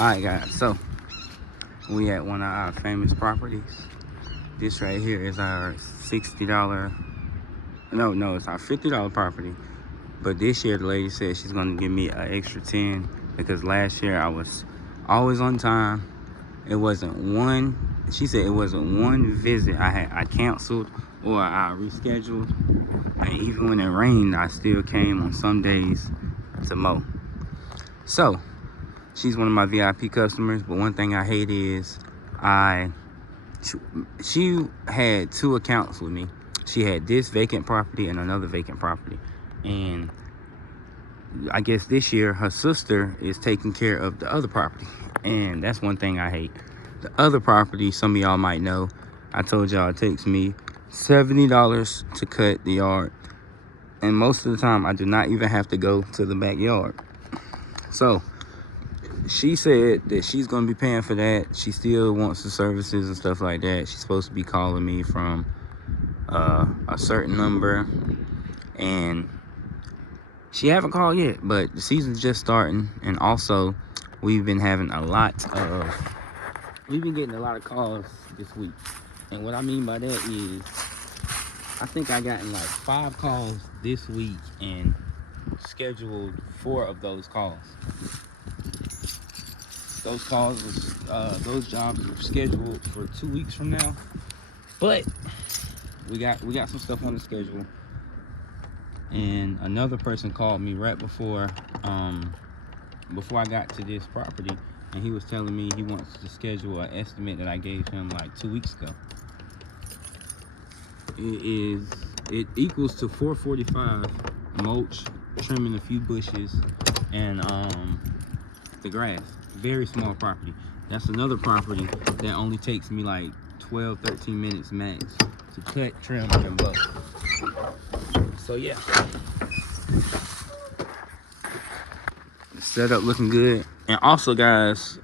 Alright guys, so we at one of our famous properties. This right here is our $60, no, it's our $50 property. But this year the lady said she's gonna give me an extra 10 because last year I was always on time. It wasn't one, she said it wasn't one visit I canceled or I rescheduled. And even when it rained, I still came on some days to mow. So she's one of my VIP customers, but one thing I hate is she had two accounts with me. She had this vacant property and another vacant property. And I guess this year her sister is taking care of the other property. And that's one thing I hate. The other property, some of y'all might know, I told y'all it takes me $70 to cut the yard. And most of the time I do not even have to go to the backyard. So she said that she's going to be paying for that. She still wants the services and stuff like that. She's supposed to be calling me from a certain number. And she haven't called yet, but the season's just starting. And also, we've been getting a lot of calls this week. And what I mean by that is, I think I gotten like 5 calls this week and scheduled 4 of those calls. Those calls was, those jobs were scheduled for 2 weeks from now, but we got some stuff on the schedule. And another person called me right before I got to this property, and he was telling me he wants to schedule an estimate that I gave him like 2 weeks ago. It equals to $445 mulch, trimming a few bushes, and the grass. Very small property. That's another property that only takes me like 12-13 minutes max to cut, trim, and buck. So yeah, the setup looking good. And also guys,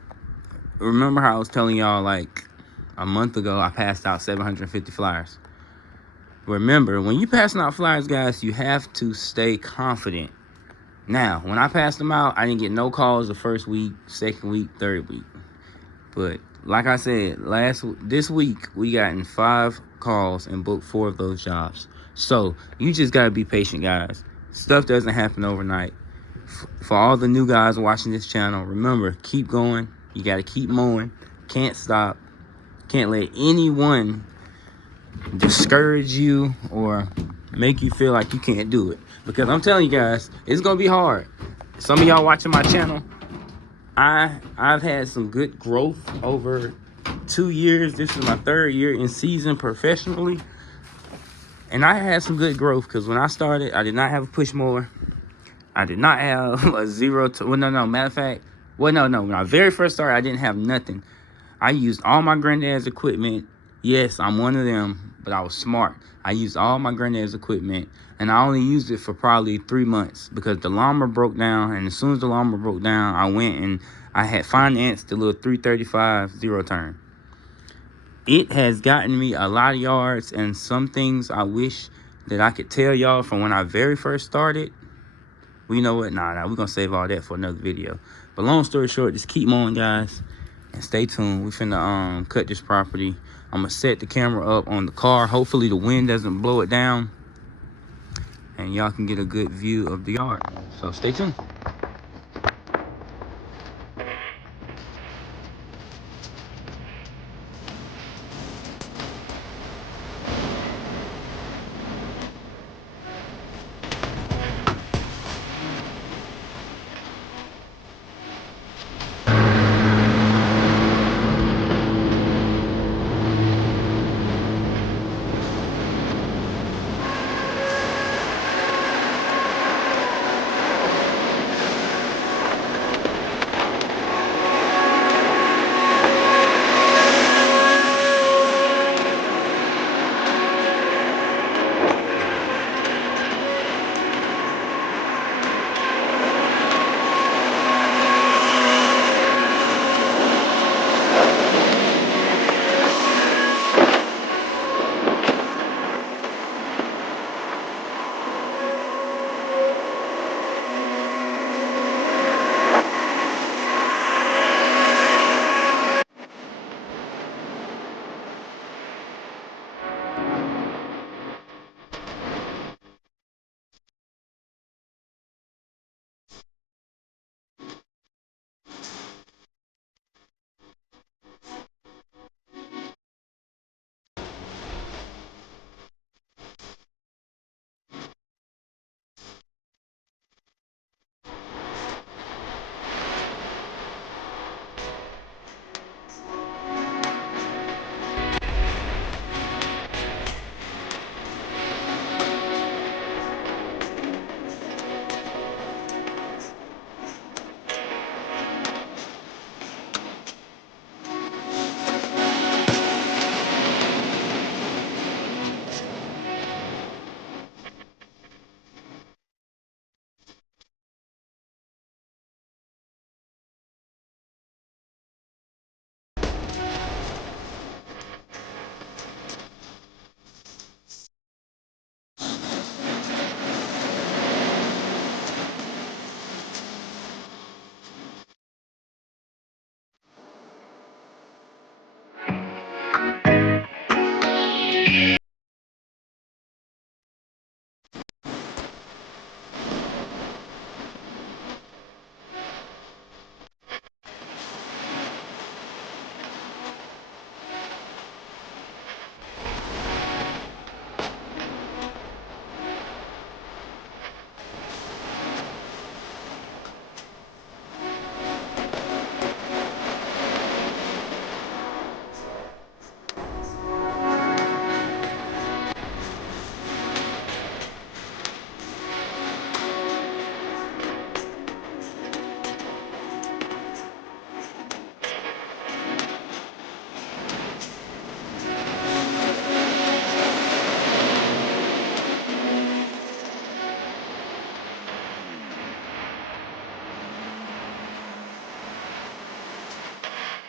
remember how I was telling y'all like a month ago I passed out 750 flyers? Remember, when you passing out flyers, guys, you have to stay confident. Now, when I passed them out, I didn't get no calls the first week, second week, third week. But like I said, this week we gotten 5 calls and booked 4 of those jobs. So you just gotta be patient, guys. Stuff doesn't happen overnight. For all the new guys watching this channel, remember, keep going. You gotta keep mowing. Can't stop. Can't let anyone discourage you or make you feel like you can't do it, because I'm telling you guys, it's gonna be hard. Some of y'all watching my channel, I've had some good growth over 2 years. This is my 3rd year in season professionally, and I had some good growth because when I started, I did not have a push mower. I did not have a matter of fact, when I very first started, I didn't have nothing. I used all my granddad's equipment. Yes, I'm one of them, but I was smart. I used all my granddad's equipment, and I only used it for probably 3 months because the lawnmower broke down. And as soon as the lawnmower broke down, I went and I had financed the little 335 zero turn. It has gotten me a lot of yards, and some things I wish that I could tell y'all from when I very first started. Well, you know what? Nah, we're gonna save all that for another video. But long story short, just keep mowing, guys, and stay tuned. We finna cut this property. I'm gonna set the camera up on the car. Hopefully the wind doesn't blow it down, and y'all can get a good view of the yard. So stay tuned.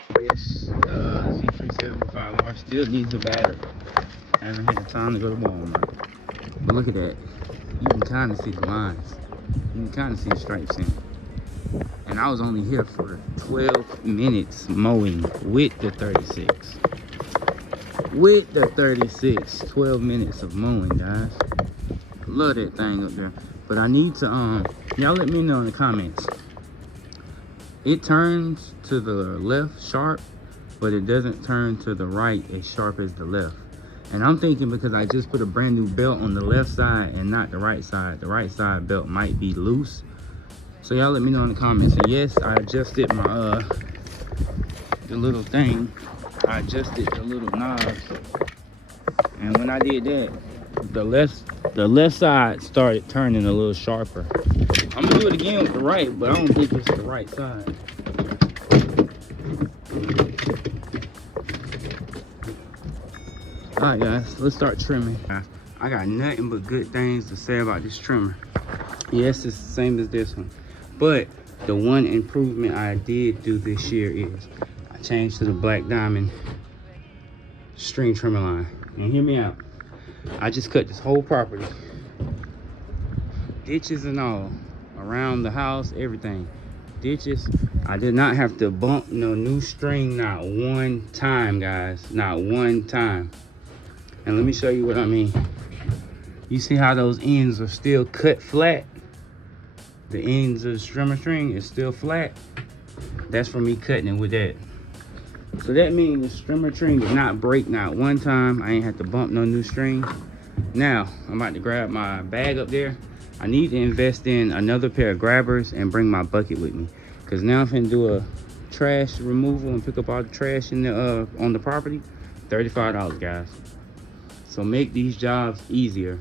This Z375R still needs a battery. I haven't had the time to go to Walmart. But look at that. You can kind of see the lines. You can kind of see the stripes in it. And I was only here for 12 minutes mowing with the 36. With the 36, 12 minutes of mowing, guys. Love that thing up there. But I need to, y'all let me know in the comments. It turns to the left sharp, but it doesn't turn to the right as sharp as the left. And I'm thinking because I just put a brand new belt on the left side and not the right side. The right side belt might be loose. So y'all let me know in the comments. And yes, I adjusted my the little thing. I adjusted the little knobs. And when I did that, the left side started turning a little sharper. I'm gonna do it again with the right, but I don't think it's the right side. All right, guys, let's start trimming. I got nothing but good things to say about this trimmer. Yes, it's the same as this one, but the one improvement I did do this year is I changed to the black diamond string trimmer line. And hear me out. I just cut this whole property, ditches and all, around the house, everything. Ditches. I did not have to bump no new string, not one time, guys, not one time. And let me show you what I mean. You see how those ends are still cut flat? The ends of the trimmer string is still flat. That's from me cutting it with that. So that means the trimmer string did not break not one time. I ain't had to bump no new string. Now, I'm about to grab my bag up there. I need to invest in another pair of grabbers and bring my bucket with me. Because now I'm finna do a trash removal and pick up all the trash in the on the property. $35, guys. So make these jobs easier.